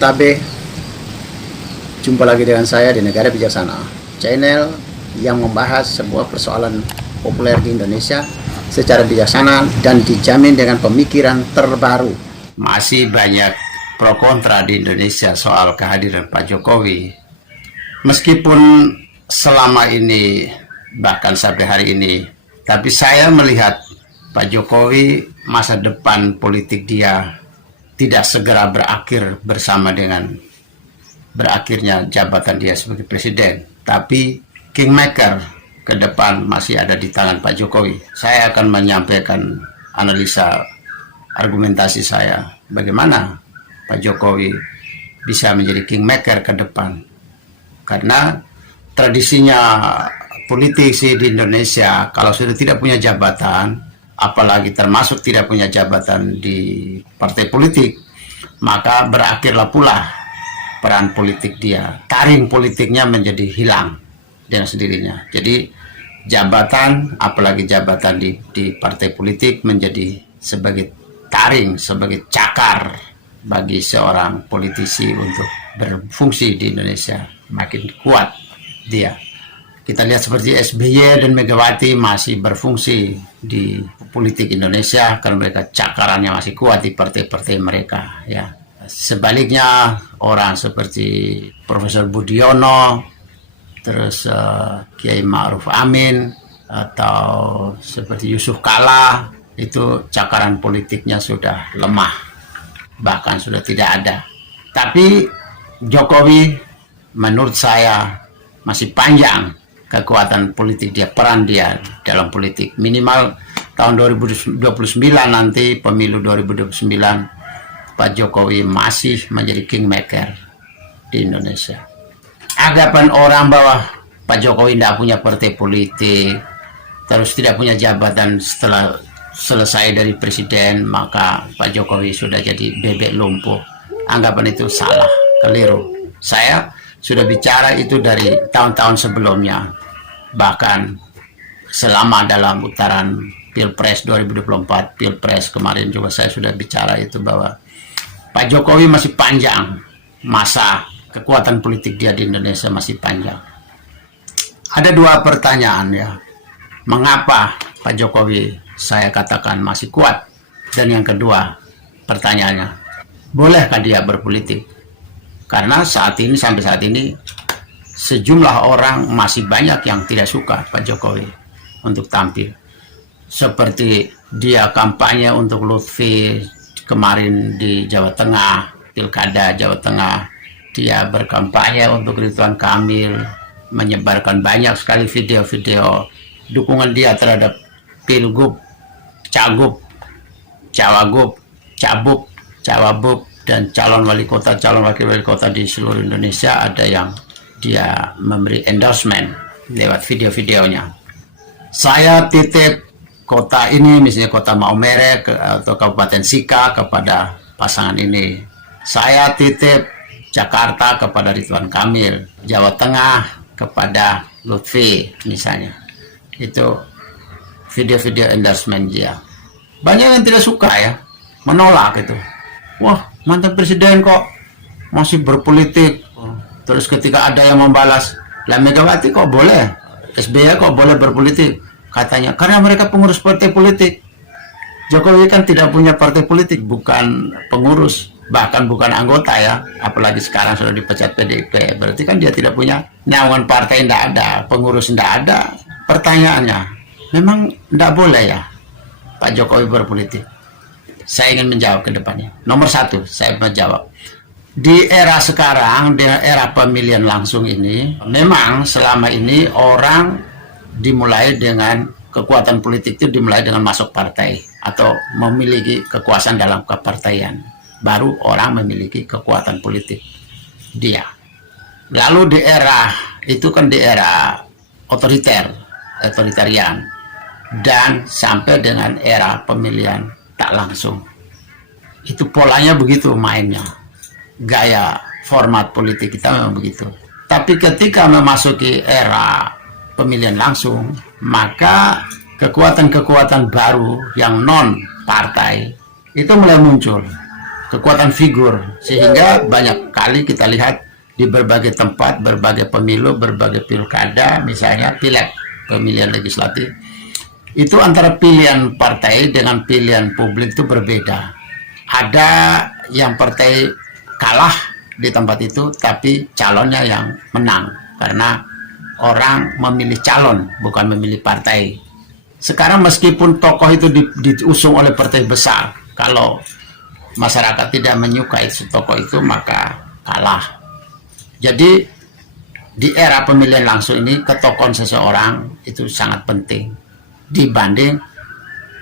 Tabe, jumpa lagi dengan saya di Negara Bijaksana, channel yang membahas sebuah persoalan populer di Indonesia secara bijaksana dan dijamin dengan pemikiran terbaru. Masih banyak pro kontra di Indonesia soal kehadiran Pak Jokowi. Meskipun selama ini, bahkan sampai hari ini, tapi saya melihat Pak Jokowi masa depan politik dia tidak segera berakhir bersama dengan berakhirnya jabatan dia sebagai presiden, tapi kingmaker ke depan masih ada di tangan Pak Jokowi. Saya akan menyampaikan analisa argumentasi saya bagaimana Pak Jokowi bisa menjadi kingmaker ke depan, karena tradisinya politisi di Indonesia kalau sudah tidak punya jabatan, apalagi termasuk tidak punya jabatan di partai politik, maka berakhirlah pula peran politik dia. Taring politiknya menjadi hilang dengan sendirinya. Jadi jabatan, apalagi jabatan di partai politik menjadi sebagai taring, sebagai cakar bagi seorang politisi untuk berfungsi di Indonesia. Makin kuat dia. Kita lihat seperti SBY dan Megawati masih berfungsi di politik Indonesia karena mereka cakarannya masih kuat di partai-partai mereka, ya. Sebaliknya orang seperti Profesor Budiono, terus Kiai Ma'ruf Amin, atau seperti Yusuf Kala, itu cakaran politiknya sudah lemah, bahkan sudah tidak ada. Tapi Jokowi menurut saya masih panjang kekuatan politik dia, peran dia dalam politik. Minimal tahun 2029 nanti, pemilu 2029, Pak Jokowi masih menjadi kingmaker di Indonesia. Anggapan orang bahwa Pak Jokowi tidak punya partai politik, terus tidak punya jabatan setelah selesai dari presiden, maka Pak Jokowi sudah jadi bebek lumpuh. Anggapan itu salah, keliru. Saya sudah bicara itu dari tahun-tahun sebelumnya, bahkan selama dalam putaran Pilpres 2024, Pilpres kemarin juga saya sudah bicara itu, bahwa Pak Jokowi masih panjang masa kekuatan politik dia di Indonesia, masih panjang. Ada dua pertanyaan, ya. Mengapa Pak Jokowi saya katakan masih kuat? Dan yang kedua pertanyaannya, bolehkah dia berpolitik? Karena saat ini, sampai saat ini, sejumlah orang masih banyak yang tidak suka Pak Jokowi untuk tampil. Seperti dia kampanye untuk Lutfi kemarin di Jawa Tengah, Pilkada Jawa Tengah. Dia berkampanye untuk Ridwan Kamil, menyebarkan banyak sekali video-video dukungan dia terhadap Pilgub, Cagup, Cawagup, Cabub, Cawabub, dan calon wali kota, calon wakil wali kota di seluruh Indonesia. Ada yang dia memberi endorsement lewat video-videonya. Saya titip kota ini, misalnya kota Maumere atau Kabupaten Sika, kepada pasangan ini. Saya titip Jakarta kepada Ridwan Kamil, Jawa Tengah kepada Lutfi misalnya. Itu video-video endorsement dia. Banyak yang tidak suka, ya, menolak itu. Wah, mantan presiden kok masih berpolitik. Terus ketika ada yang membalas, lah Megawati kok boleh, SBY kok boleh berpolitik? Katanya karena mereka pengurus partai politik. Jokowi kan tidak punya partai politik, bukan pengurus, bahkan bukan anggota, ya. Apalagi sekarang sudah dipecat PDIP, berarti kan dia tidak punya naungan partai, tidak ada pengurus, tidak ada. Pertanyaannya, memang tidak boleh, ya, Pak Jokowi berpolitik? Saya ingin menjawab ke depannya. Nomor satu, saya menjawab. Di era sekarang, di era pemilihan langsung ini, memang selama ini orang dimulai dengan kekuatan politik itu dimulai dengan masuk partai atau memiliki kekuasaan dalam kepartaian. Baru orang memiliki kekuatan politik dia. Lalu di era itu kan di era otoritarian, dan sampai dengan era pemilihan tak langsung. Itu polanya begitu mainnya. Gaya format politik kita memang begitu. Tapi ketika memasuki era pemilihan langsung, maka kekuatan-kekuatan baru yang non partai itu mulai muncul. kekuatan figur, sehingga banyak kali kita lihat di berbagai tempat, berbagai pemilu, berbagai pilkada, misalnya pileg, pemilihan legislatif, itu antara pilihan partai dengan pilihan publik itu berbeda. Ada yang partai kalah di tempat itu, tapi calonnya yang menang, karena orang memilih calon, bukan memilih partai. Sekarang meskipun tokoh itu diusung oleh partai besar, kalau masyarakat tidak menyukai tokoh itu, maka kalah. Jadi di era pemilihan langsung ini, ketokohan seseorang itu sangat penting dibanding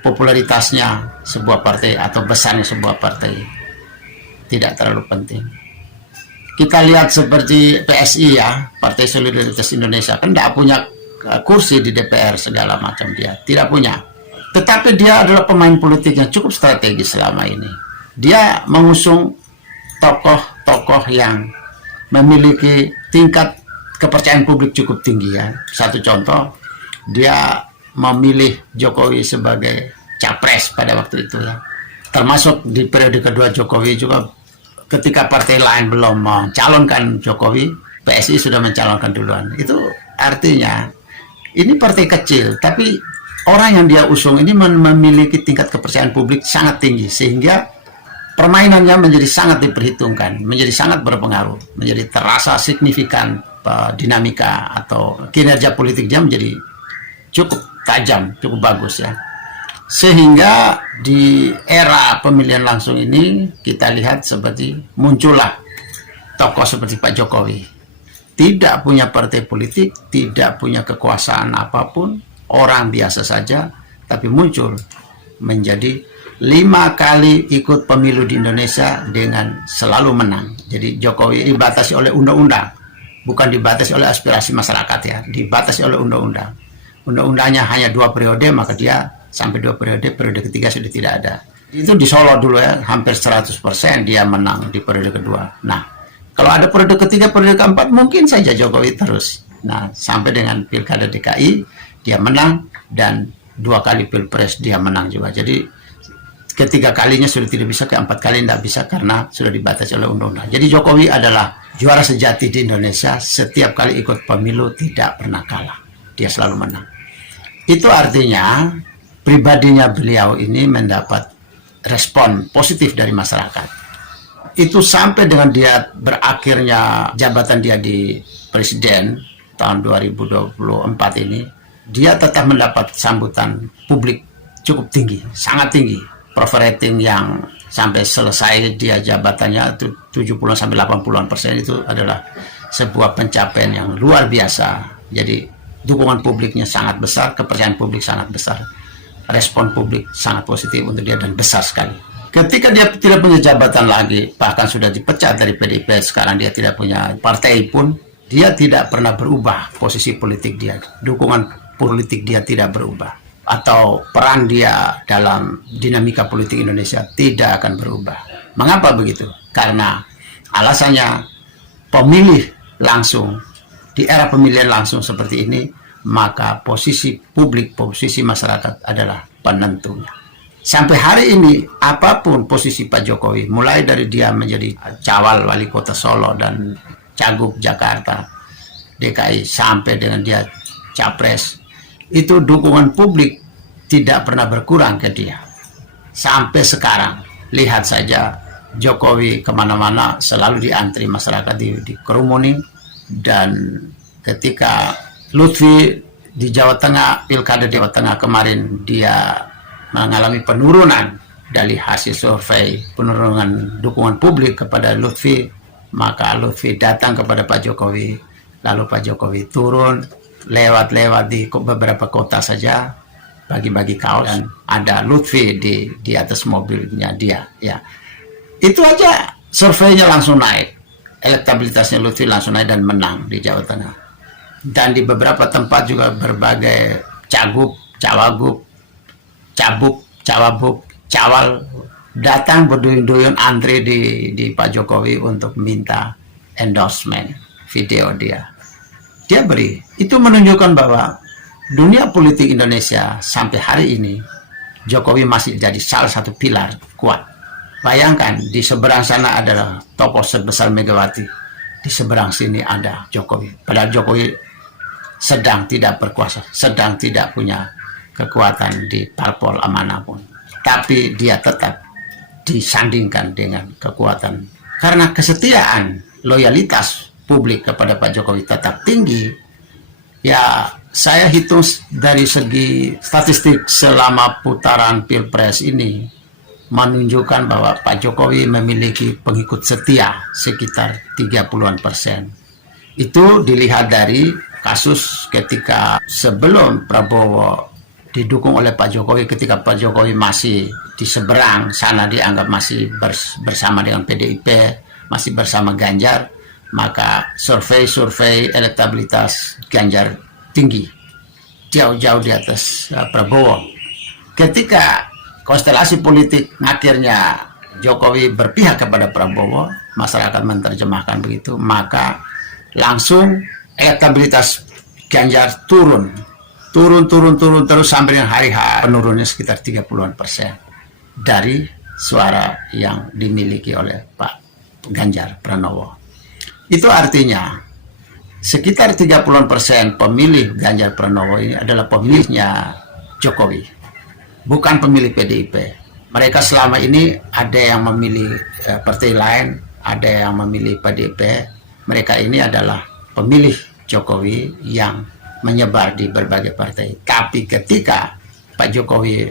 popularitasnya sebuah partai atau besarnya sebuah partai. Tidak terlalu penting. Kita lihat seperti PSI ya, Partai Solidaritas Indonesia, kan tidak punya kursi di DPR segala macam, dia tidak punya. Tetapi dia adalah pemain politik yang cukup strategis selama ini. Dia mengusung tokoh-tokoh yang memiliki tingkat kepercayaan publik cukup tinggi ya. Satu contoh, dia memilih Jokowi sebagai capres pada waktu itu ya. Termasuk di periode kedua Jokowi juga, ketika partai lain belum mencalonkan Jokowi, PSI sudah mencalonkan duluan. Itu artinya ini partai kecil, tapi orang yang dia usung ini memiliki tingkat kepercayaan publik sangat tinggi, sehingga permainannya menjadi sangat diperhitungkan, menjadi sangat berpengaruh, menjadi terasa signifikan. Dinamika atau kinerja politiknya menjadi cukup tajam, cukup bagus ya. Sehingga di era pemilihan langsung ini kita lihat seperti muncullah tokoh seperti Pak Jokowi. Tidak punya partai politik, tidak punya kekuasaan apapun, orang biasa saja, tapi muncul menjadi 5 kali ikut pemilu di Indonesia dengan selalu menang. Jadi Jokowi dibatasi oleh undang-undang, bukan dibatasi oleh aspirasi masyarakat ya, dibatasi oleh undang-undang. Undang-undangnya hanya 2 periode, maka dia sampai 2 periode, periode ketiga sudah tidak ada. Itu di Solo dulu ya, hampir 100% dia menang di periode kedua. Nah, kalau ada periode ketiga, periode keempat, mungkin saja Jokowi terus. Nah, sampai dengan Pilkada DKI, dia menang, dan 2 kali Pilpres dia menang juga. Jadi, ketiga kalinya sudah tidak bisa, keempat kali tidak bisa karena sudah dibatasi oleh undang-undang. Jadi Jokowi adalah juara sejati di Indonesia, setiap kali ikut pemilu tidak pernah kalah. Dia selalu menang. Itu artinya pribadinya beliau ini mendapat respon positif dari masyarakat. Itu sampai dengan dia berakhirnya jabatan dia di presiden tahun 2024 ini, dia tetap mendapat sambutan publik cukup tinggi, sangat tinggi. Approval rating yang sampai selesai dia jabatannya itu 70-80% itu adalah sebuah pencapaian yang luar biasa. Jadi dukungan publiknya sangat besar, kepercayaan publik sangat besar, respon publik sangat positif untuk dia dan besar sekali. Ketika dia tidak punya jabatan lagi, bahkan sudah dipecat dari PDIP, sekarang dia tidak punya partai pun, dia tidak pernah berubah posisi politik dia, dukungan politik dia tidak berubah, atau peran dia dalam dinamika politik Indonesia tidak akan berubah. Mengapa begitu? Karena alasannya pemilih langsung, di era pemilihan langsung seperti ini, maka posisi publik, posisi masyarakat adalah penentunya. Sampai hari ini, apapun posisi Pak Jokowi, mulai dari dia menjadi cawal wali kota Solo dan cagup Jakarta, DKI, sampai dengan dia capres, itu dukungan publik tidak pernah berkurang ke dia. Sampai sekarang, lihat saja Jokowi kemana-mana selalu diantri masyarakat, dikerumuni. Dan ketika Lutfi di Jawa Tengah, Pilkada Jawa Tengah kemarin, dia mengalami penurunan dari hasil survei, penurunan dukungan publik kepada Lutfi, maka Lutfi datang kepada Pak Jokowi, lalu Pak Jokowi turun, lewat-lewat di beberapa kota saja, bagi-bagi kaos, dan ada Lutfi di atas mobilnya dia. Ya, itu aja surveinya langsung naik, elektabilitasnya Lutfi langsung naik dan menang di Jawa Tengah. Dan di beberapa tempat juga berbagai cagup, cawagup, cabuk, cawabuk, cawal datang berduyun-duyun antri di Pak Jokowi untuk minta endorsement video dia. Dia beri. Itu menunjukkan bahwa dunia politik Indonesia sampai hari ini, Jokowi masih jadi salah satu pilar kuat. Bayangkan di seberang sana adalah tokoh sebesar Megawati, di seberang sini ada Jokowi. Padahal Jokowi sedang tidak berkuasa, sedang tidak punya kekuatan di parpol amanah pun. Tapi dia tetap disandingkan dengan kekuatan. Karena kesetiaan, loyalitas publik kepada Pak Jokowi tetap tinggi, ya saya hitung dari segi statistik selama putaran Pilpres ini menunjukkan bahwa Pak Jokowi memiliki pengikut setia sekitar 30-an%. Itu dilihat dari kasus ketika sebelum Prabowo didukung oleh Pak Jokowi, ketika Pak Jokowi masih di seberang sana dianggap masih bersama dengan PDIP, masih bersama Ganjar, maka survei elektabilitas Ganjar tinggi, jauh-jauh di atas Prabowo. Ketika konstelasi politik akhirnya Jokowi berpihak kepada Prabowo, masyarakat menerjemahkan begitu, maka langsung elektabilitas Ganjar turun terus sampai dengan hari H penurunnya sekitar 30-an% dari suara yang dimiliki oleh Pak Ganjar Pranowo. Itu artinya sekitar 30-an% pemilih Ganjar Pranowo ini adalah pemilihnya Jokowi, bukan pemilih PDIP. Mereka selama ini ada yang memilih partai lain, ada yang memilih PDIP. Mereka ini adalah pemilih Jokowi yang menyebar di berbagai partai. Tapi ketika Pak Jokowi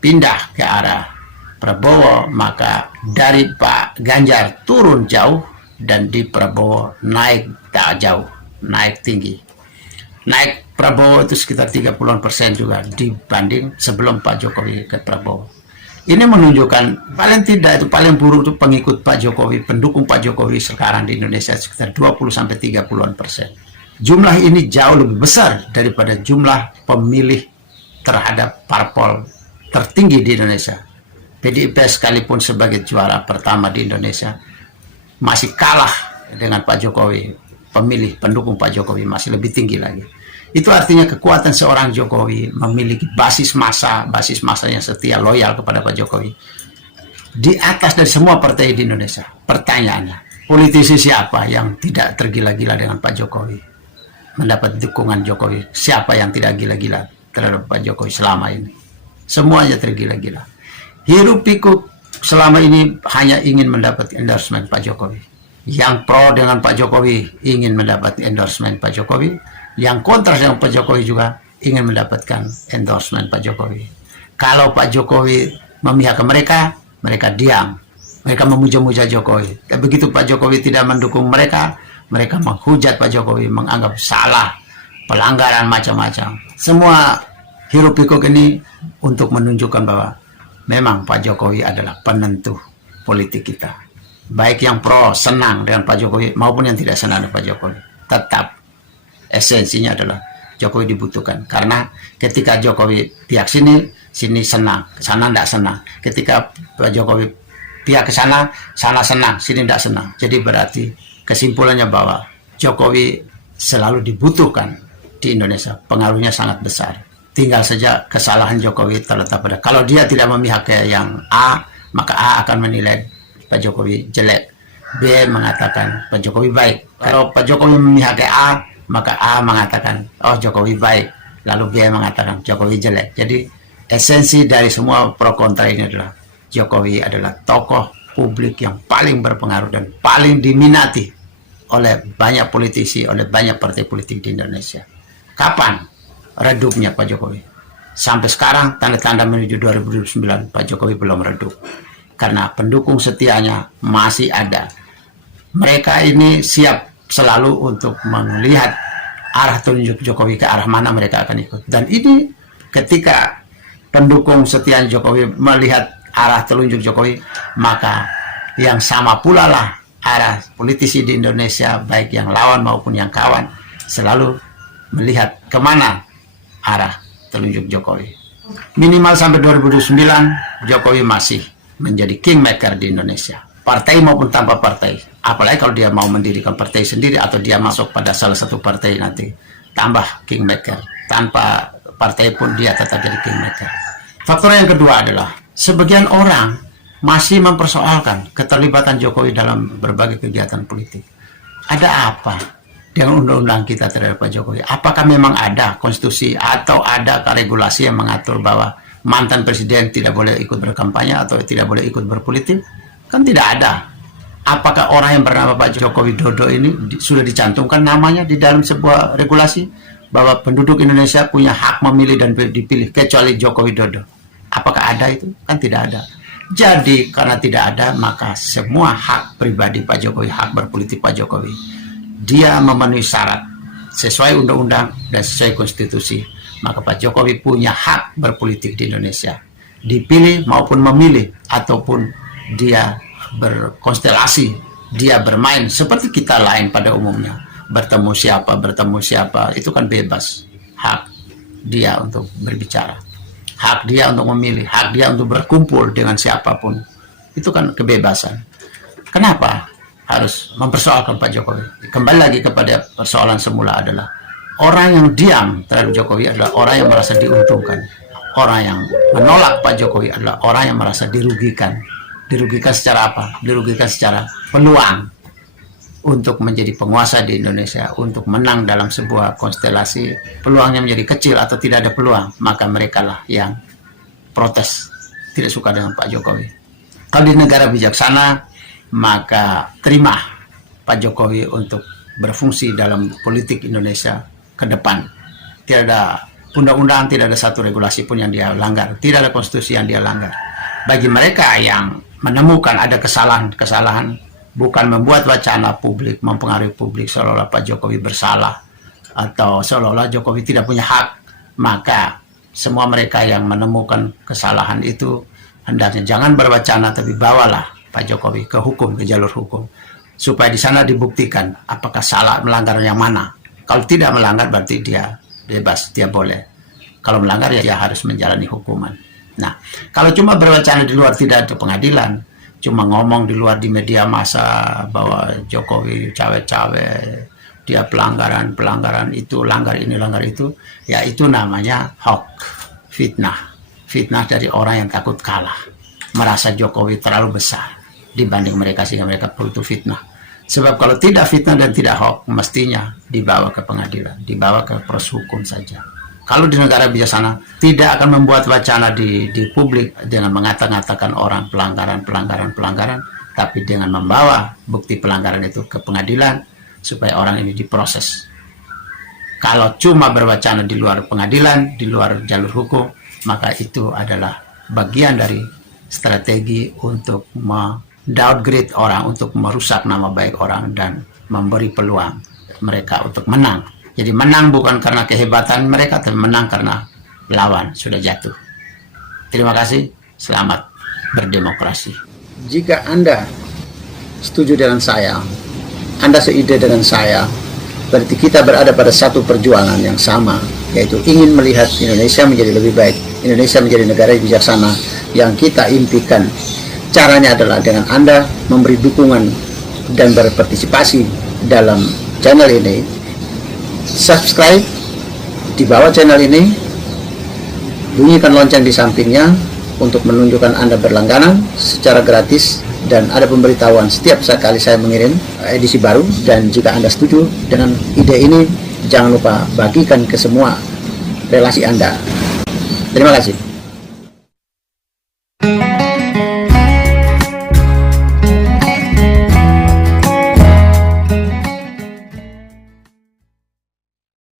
pindah ke arah Prabowo, maka dari Pak Ganjar turun jauh dan di Prabowo naik tak jauh, naik tinggi. Naik Prabowo itu sekitar 30% juga dibanding sebelum Pak Jokowi ke Prabowo. Ini menunjukkan paling tidak itu paling buruk itu pengikut Pak Jokowi, pendukung Pak Jokowi sekarang di Indonesia sekitar 20-30%. Jumlah ini jauh lebih besar daripada jumlah pemilih terhadap parpol tertinggi di Indonesia. PDIP sekalipun sebagai juara pertama di Indonesia masih kalah dengan Pak Jokowi. Pemilih pendukung Pak Jokowi masih lebih tinggi lagi. Itu artinya kekuatan seorang Jokowi memiliki basis massa yang setia, loyal kepada Pak Jokowi di atas dari semua partai di Indonesia. Pertanyaannya, politisi siapa yang tidak tergila-gila dengan Pak Jokowi, mendapat dukungan Jokowi? Siapa yang tidak gila-gila terhadap Pak Jokowi selama ini? Semuanya tergila-gila. Hiruk pikuk selama ini hanya ingin mendapat endorsement Pak Jokowi. Yang pro dengan Pak Jokowi ingin mendapat endorsement Pak Jokowi. Yang kontra dengan Pak Jokowi juga ingin mendapatkan endorsement Pak Jokowi. Kalau Pak Jokowi memihak ke mereka, mereka diam. Mereka memuja-muja Jokowi. Dan begitu Pak Jokowi tidak mendukung mereka, mereka menghujat Pak Jokowi, menganggap salah, pelanggaran macam-macam. Semua hiruk pikuk ini untuk menunjukkan bahwa memang Pak Jokowi adalah penentu politik kita. Baik yang pro senang dengan Pak Jokowi maupun yang tidak senang dengan Pak Jokowi, tetap esensinya adalah Jokowi dibutuhkan. Karena ketika Jokowi pihak sini senang, sana tidak senang. Ketika Pak Jokowi pihak ke sana senang, sini tidak senang. Jadi berarti kesimpulannya bahwa Jokowi selalu dibutuhkan di Indonesia, pengaruhnya sangat besar. Tinggal saja kesalahan Jokowi terletak pada kalau dia tidak memihak ke yang A, maka A akan menilai Pak Jokowi jelek. B mengatakan Pak Jokowi baik. Kalau Pak Jokowi memihak ke A, maka A mengatakan oh Jokowi baik. Lalu B mengatakan Jokowi jelek. Jadi esensi dari semua pro kontra ini adalah Jokowi adalah tokoh publik yang paling berpengaruh dan paling diminati oleh banyak politisi, oleh banyak partai politik di Indonesia. Kapan redupnya Pak Jokowi? Sampai sekarang tanda-tanda menuju 2029 Pak Jokowi belum redup. Karena pendukung setianya masih ada. Mereka ini siap selalu untuk melihat arah tunjuk Jokowi ke arah mana mereka akan ikut. Dan ini ketika pendukung setia Jokowi melihat arah telunjuk Jokowi, maka yang sama pula lah arah politisi di Indonesia, baik yang lawan maupun yang kawan, selalu melihat kemana arah telunjuk Jokowi. Minimal sampai 2029 Jokowi masih menjadi kingmaker di Indonesia, partai maupun tanpa partai. Apalagi kalau dia mau mendirikan partai sendiri atau dia masuk pada salah satu partai nanti, tambah kingmaker. Tanpa partai pun dia tetap jadi kingmaker. Faktor yang kedua adalah sebagian orang masih mempersoalkan keterlibatan Jokowi dalam berbagai kegiatan politik. Ada apa dengan undang-undang kita terhadap Pak Jokowi? Apakah memang ada konstitusi atau ada regulasi yang mengatur bahwa mantan presiden tidak boleh ikut berkampanye atau tidak boleh ikut berpolitik? Kan tidak ada. Apakah orang yang bernama Pak Joko Widodo ini sudah dicantumkan namanya di dalam sebuah regulasi bahwa penduduk Indonesia punya hak memilih dan dipilih kecuali Joko Widodo? Apakah ada itu? Kan tidak ada. Jadi karena tidak ada, maka semua hak pribadi Pak Jokowi, hak berpolitik Pak Jokowi, dia memenuhi syarat sesuai undang-undang dan sesuai konstitusi, maka Pak Jokowi punya hak berpolitik di Indonesia, dipilih maupun memilih, ataupun dia berkonstelasi, dia bermain seperti kita lain pada umumnya, bertemu siapa, itu kan bebas, hak dia untuk berbicara, hak dia untuk memilih, hak dia untuk berkumpul dengan siapapun, itu kan kebebasan. Kenapa harus mempersoalkan Pak Jokowi? Kembali lagi kepada persoalan semula adalah orang yang diam terhadap Jokowi adalah orang yang merasa diuntungkan. Orang yang menolak Pak Jokowi adalah orang yang merasa dirugikan. Dirugikan secara apa? Dirugikan secara peluang untuk menjadi penguasa di Indonesia, untuk menang dalam sebuah konstelasi, peluangnya menjadi kecil atau tidak ada peluang, maka mereka lah yang protes, tidak suka dengan Pak Jokowi. Kalau di negara bijaksana, maka terima Pak Jokowi untuk berfungsi dalam politik Indonesia ke depan. Tidak ada undang-undang, tidak ada satu regulasi pun yang dia langgar, tidak ada konstitusi yang dia langgar. Bagi mereka yang menemukan ada kesalahan-kesalahan, bukan membuat wacana publik, mempengaruhi publik seolah-olah Pak Jokowi bersalah atau seolah-olah Jokowi tidak punya hak, maka semua mereka yang menemukan kesalahan itu hendaknya jangan berwacana, tapi bawalah Pak Jokowi ke hukum, ke jalur hukum, supaya di sana dibuktikan apakah salah, melanggar yang mana. Kalau tidak melanggar berarti dia bebas, dia boleh. Kalau melanggar ya dia harus menjalani hukuman. Nah, kalau cuma berwacana di luar, tidak ada pengadilan, cuma ngomong di luar di media massa bahwa Jokowi cawe-cawe, dia pelanggaran itu, langgar ini, langgar itu, ya itu namanya hoax, fitnah dari orang yang takut kalah, merasa Jokowi terlalu besar dibanding mereka sehingga mereka butuh fitnah. Sebab kalau tidak fitnah dan tidak hoax, mestinya dibawa ke pengadilan, dibawa ke proses hukum saja. Kalau di negara bijaksana tidak akan membuat wacana di publik dengan mengatakan orang pelanggaran, tapi dengan membawa bukti pelanggaran itu ke pengadilan supaya orang ini diproses. Kalau cuma berwacana di luar pengadilan, di luar jalur hukum, maka itu adalah bagian dari strategi untuk downgrade orang, untuk merusak nama baik orang dan memberi peluang mereka untuk menang. Jadi menang bukan karena kehebatan mereka, tapi menang karena lawan sudah jatuh. Terima kasih, selamat berdemokrasi. Jika Anda setuju dengan saya, Anda seide dengan saya, berarti kita berada pada satu perjuangan yang sama, yaitu ingin melihat Indonesia menjadi lebih baik, Indonesia menjadi negara yang bijaksana yang kita impikan. Caranya adalah dengan Anda memberi dukungan dan berpartisipasi dalam channel ini. Subscribe di bawah channel ini, bunyikan lonceng di sampingnya untuk menunjukkan Anda berlangganan secara gratis, dan ada pemberitahuan setiap kali saya mengirim edisi baru. Dan jika Anda setuju dengan ide ini, jangan lupa bagikan ke semua relasi Anda. Terima kasih.